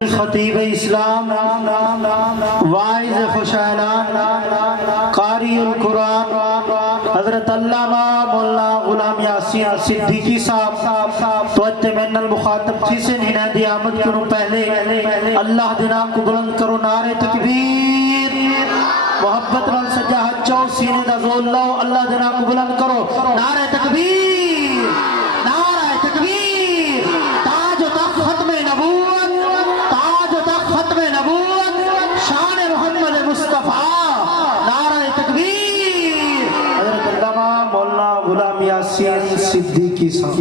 خطیب اسلام واعظ خوشحالان قاری القرآن حضرت علامہ مولانا غلام یاسین صدیقی صاحب توجہ من المخاطب جسن ہنادی آمد کرو پہلے اللہ دینا کو بلند کرو نعرہ تکبیر محبت نال سجاہت چاو سینے دا زول لو اللہ دینا کو بلند کرو نعرہ تکبیر نعرہ تکبیر تاج و تخت ختم نبوت تاج و تخت ختم نبوت شان محمد مصطفیٰ نعرہ تکبیر حضرت علامہ مولانا غلام یاسین صدیقی صاحب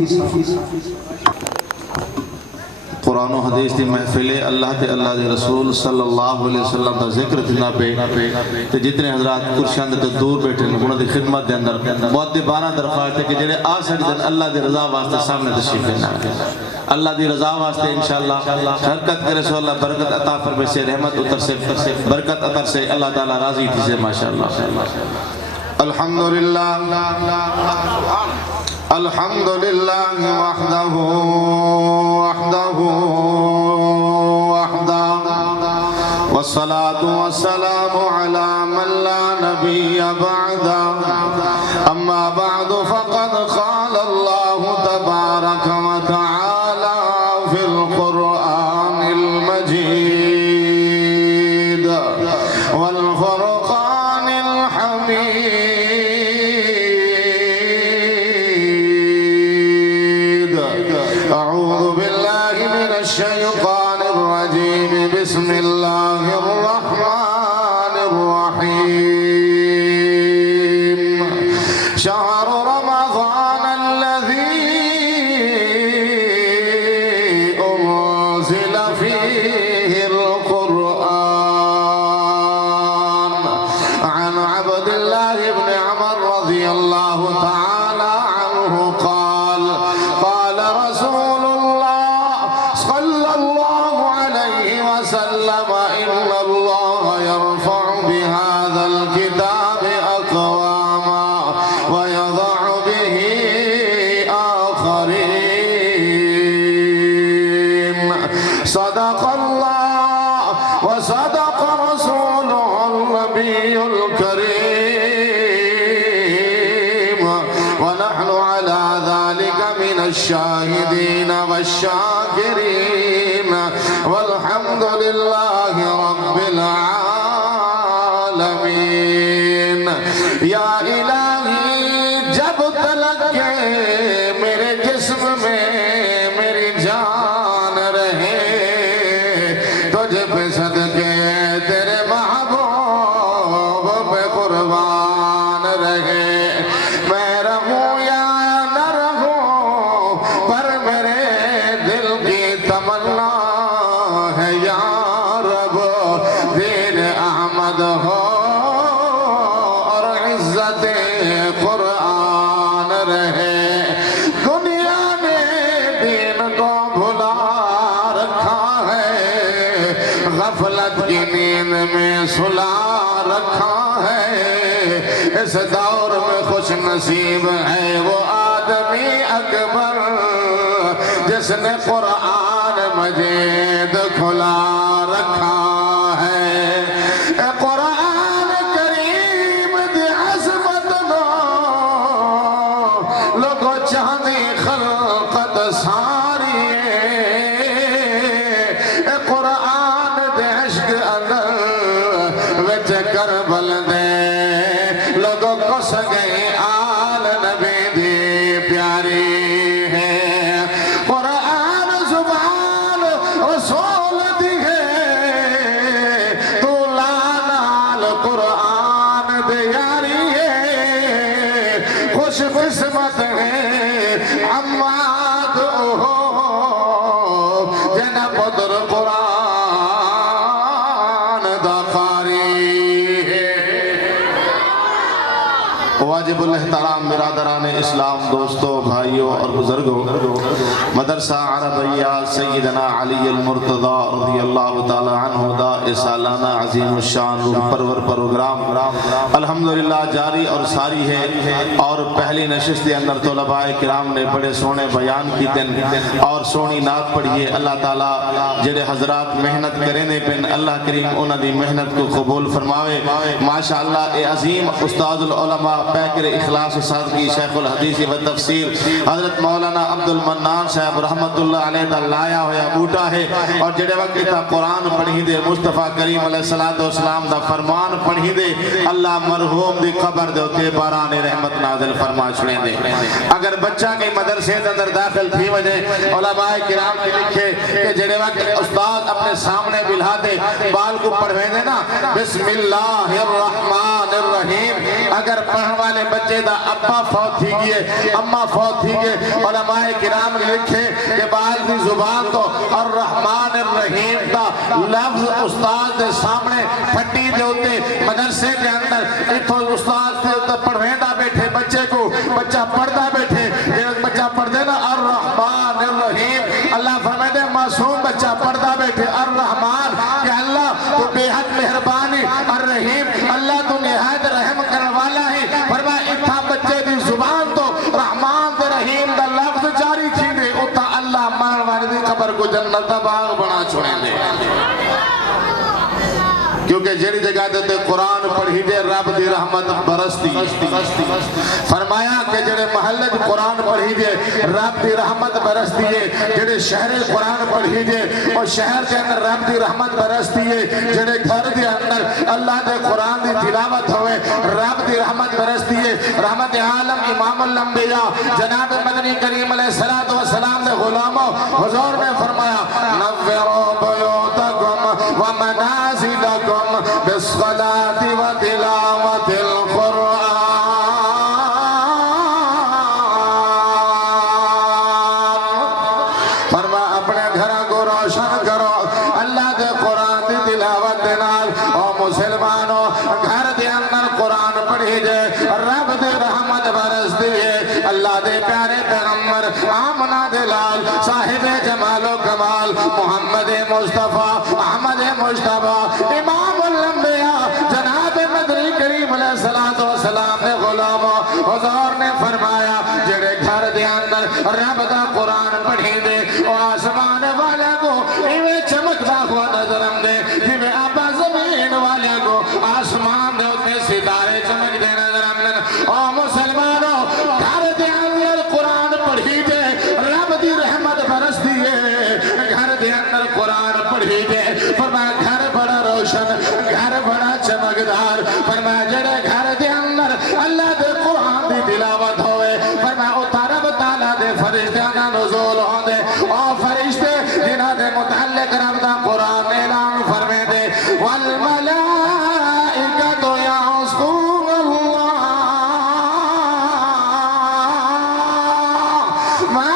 قرآن و حدیث دی محفل اللہ دے رسول صلی اللہ علیہ وسلم دا ذکر تھنا پہ تے جتنے حضرات کرشان دے دور بیٹھے انہوں دی خدمت دے اندر بہت دی بارہ درخواست ہے کہ جنہیں آ سکتے اللہ دی رضا واسطے سامنے تشریف لینا اللہ دی رضا واسطے انشاءاللہ حرکت کرے سو اللہ برکت عطا فرمائے سے رحمت اتر سے برکت اتر سے اللہ تعالیٰ راضی تھی سے ماشاءاللہ الحمدللہ الحمدللہ وحدہ والصلاة والسلام على من لا نبي بعد أما بعد فقد قال الله تبارك وتعالى في القرآن المجيد والفرقان الحميد أعوذ بالله من الشيطان الرجيم بسم الله الرحمن الرحيم شهر رمضان الذي أنزل فيه القرآن عن عبد الله بن عمر رضي الله تعالى عنه قال قال رسول الله صلى الله عليه وسلم إن الله يرفع بهذا الكتاب أقواما ويضع به آخرين صدق الله وصدق رسوله النبي الكريم ونحن على ذلك من الشاهدين والشاكرين والحمد لله رب العالمين یا الہی جب تلک کے میرے جسم میں میری جان رہے تجھ پہ صدقے تیرے محبوب پہ قربان رہے میں رہوں یا نہ رہوں پر میرے دل کی تمنا ہے یا رب دین احمد ہو اور عزت قرآن رہے دنیا نے دین کو بھلا رکھا ہے غفلت کی نیند میں سلا رکھا ہے اس دور میں خوش نصیب ہے وہ آدمی اکبر جس نے قرآن مجید کھلا رکھا ہے اے قرآن کریم دی عظمت نو لوگو چاندی خلقت ساری اے قرآن دے عشق اندر وچ کربل دے لوگوں کو سگئی آل نبی دی پیاری ہے قرآن زبان رسول دی ہے تو لال قرآن دی یاری ہے خوش قسمت ہے عماد جنہ پدر قرآن دا قاری ہے واجب الاحترام برادران اسلام، دوستوں، بھائیوں اور بزرگوں، مدرسہ عربیہ سیدنا علی المرتضی رضی اللہ تعالی عنہ دا سالانہ عظیم الشان روح پرور پروگرام الحمدللہ جاری اور ساری ہے، اور پہلی نشست کے اندر طلباء کرام نے بڑے سونے بیان کی دن اور سونی نعت پڑھیے۔ اللہ تعالیٰ جڑے حضرات محنت کرنے پن اللہ کریم انہوں دی محنت کو قبول فرماوے۔ ماشاءاللہ اے عظیم استاد العلماء پیکر اخلاص و سادگی شیخ الحدیث و تفسیر حضرت مولانا عبد المنان صاحب رحمت اللہ علیہ دا لایا ہویا بوٹا ہے، اور جڑے وقت تا قرآن پڑھی دے مصطفیٰ کریم علیہ السلام دا فرمان پڑھی دے، اللہ مرحوم دی قبر دے اتے باران رحمت نازل فرما چھڑے دے۔ اگر بچہ کی مدرسے اندر داخل تھی وجہ علماء کرام کی لکھے کہ جڑے وقت استاد اپنے سامنے بلھا دے بال کو پڑھوے دے نا بسم اللہ الرحمن الرحیم، اگر پڑھن والے بچے دا ابا فوت تھی گئے اماں فوت تھی گئے، علماء کرام نے لکھے کہ بال دی زبان تو الرحمن الرحیم دا لفظ استاد دے سامنے پھٹی دے ہوتے مدرسے کے اندر اتھو استاد سے پڑھوے دا بیٹھے بچے کو، بچہ پڑھتا بیٹھے، بچہ پڑھ دے نا الرحمن الرحیم، اللہ فرمائے دے معصوم بچہ پڑھتا بیٹھے الرحمن کہ اللہ تو بے حد مہربانی، الرحیم اللہ تو نہایت رحم کرنے والا ہے۔ فرمائے اتھا بچے دی زبان تو رحمان دے رحیم دا لفظ جاری تھی دے، اتھا اللہ مان والے دی قبر کو جنت دا باغ بنا چھوڑے دے، کیونکہ جڑی جگہ دیتے قرآن پڑھی دے رب دی رحمت برستی۔ فرمایا کہ جڑے محلت قرآن پڑھی دے رب دی رحمت برستی ہے، جڑے شہر قرآن پڑھی دے اور شہر کے اندر رب دی رحمت برستی ہے، جڑے گھر دے اندر اللہ دے قرآن دی تلاوت ہوئے رب دی رحمت برستی ہے۔ رحمت عالم امام الانبیاء جناب مدنی کریم علیہ السلام دے غلاموں حضور نے فرمایا نوّروا بیوتکم ومنازلکم بالصلاة وتلاوة القرآن، فرما اپنے گھروں کو روشن کرو اللہ دے قرآن دی تلاوت دے نال۔ او مسلمانوں گھر دے اندر قرآن پڑھی جے رب دے رحمت برس دیئے۔ اللہ دے پیارے پیغمبر آمنہ دلال صاحب جمال و کمال محمد مصطفیٰ احمد مصطفیٰ امام الانبیاء جناب مدنی کریم علیہ السلام نے غلاموں حضور نے فرمایا جڑے گھر دے اندر رب دا قرآن پڑھی دے اور آسمان والے کو ایویں چمکتا ہوا نظر دے، جویں آبا زمین والے کو آسمان دے اتے ستارے چمک دے نظر دے۔ او مسلمانوں گھر دے اندر قرآن پڑھی دے رب دی رحمت برس دیئے، گھر دے اندر قرآن پڑھی دے فرمایا گھر بڑا روشن، گھر بڑا چمکدار، فرمایا جڑے گھر دے اندر اللہ دے قرآن دی تلاوت ہوئے فرمایا اتھا رب تعالیٰ دے فرشتیاں دا نزول ہوں دے، اور فرشتے جنہاں دے متعلق رب دا قرآن اعلان فرمے دے والملائکۃ یعصون اللہ ما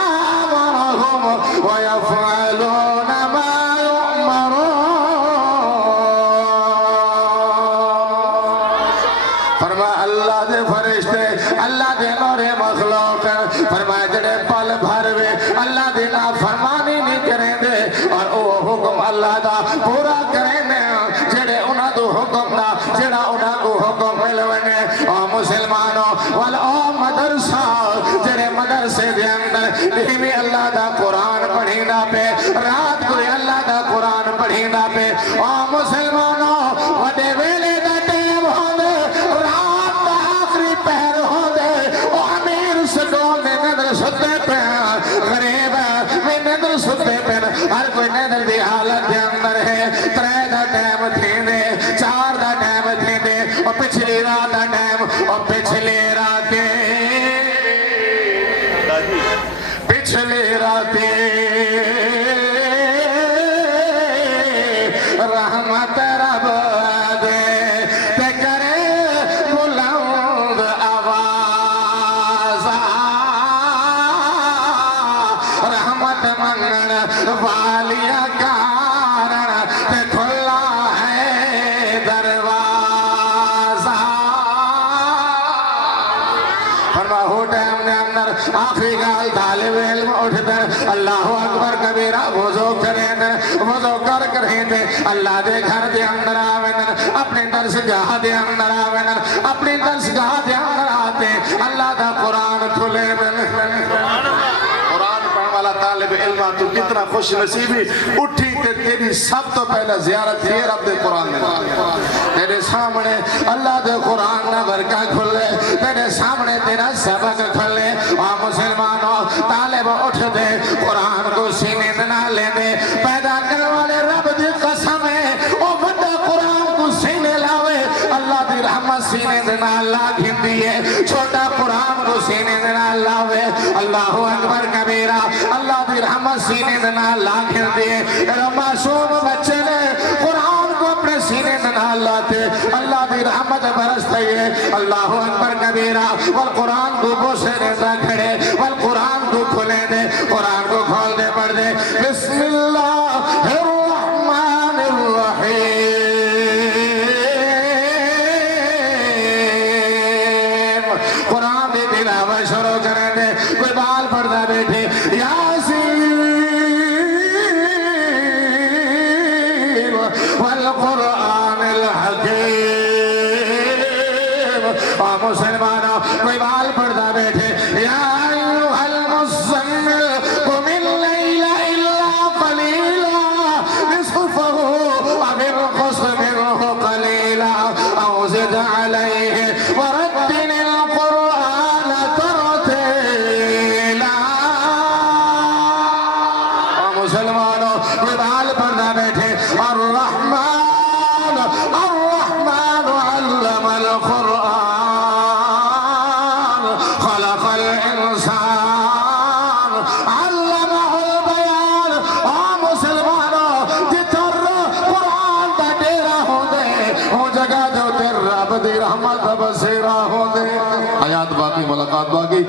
امرہم ویفعلون ما یؤمرون۔ فرمایا اللہ دے فرشتے اللہ دے نور مخلوق فرمایا جڑے پل بھروے اللہ دے نافرمانی نہیں کریں دے اور او حکم اللہ دا پورا کریں دے، جڑے انہاں دو حکم دا جڑا انہاں کو حکم ملونے۔ او مسلمانوں والو مدرسہ جڑے مدرسے دے اندر دھیمی اللہ دا قرآن پڑھینا پہ رات کو اللہ دا قرآن پڑھینا پہ۔ او مسلمانوں وڈے ویلے دا ٹیم ہوں دے رات دا آخری پہر ہوں دے، او امیر سکون دے نظر ستے پہ غریب میں نظر ستے پہ ہر کوئی نظر دی حالت دے اندر ہے۔ ترے دا ٹیم تھی دے چار دا ٹیم تھی دے اور پچھلی رات دا ٹیم اور پچھلی راتے رحمت آخری گال طالب علم اٹھتے اللہ اکبر کبیرہ وضو کریں دے وضو کریں دے اللہ دے گھر دے اندر آویں اپنے درسگاہ دے اندر آویں اپنے درسگاہ دے اندر آتے اللہ دا قرآن کھلے دے قرآن پڑھنے والا طالب علمہ تو کتنا خوش نصیبی اٹھی تے تیری سب تو پہلے زیارت یہ رب دے قرآن میں تیرے سامنے اللہ دے قرآن نہ برکہ کھلے تیرے سامنے تیرا سبق کھلے اور مسلمانوں طالب اٹھ دے قرآن کو سینے نہ لے دے پیدا کرنے والے رب دی قسم ہے او بندہ قرآن کو سینے لاوے اللہ دی رحمت سینے دینا اللہ گھندی ہے چھوٹا قرآن کو سینے دینا لاوے اللہ اکبر کبیرہ اللہ دی رحمت سینے دینا اللہ گھندی ہے معصوم بچے نے قرآن کو اپنے سینے دینا لاتے اللہ دی رحمت برستے ہے اللہ اکبر کبیرہ والقرآن کو بوسے رضا کھڑے والقرآن کو کھلے دے قرآن کو کھول دے پڑھ دے بسم اللہ الرحمن الرحیم قرآن دے تلاوت شروع کریں دے کوئی بال پڑھتا بیٹھے یاسین والقرآن الحکیم اور مسلمانوں کوئی بال پڑھتا بیٹھے یا ایوہ المزمل قم اللیل الا قلیلا نصفہ او انقص منہ قلیلا او زد علیہ ورتل القرآن ترتیلا اور مسلمانوں کوئی بال پڑھتا بیٹھے الرحمن علم القرآن خلق الانسان علمہ البیان اور مسلمانوں جتر قرآن دا ڈیرہ ہو دے وہ جگہ جو تیر رب دی رحمت بسیرہ ہو دے آیات باقی ملاقات باقی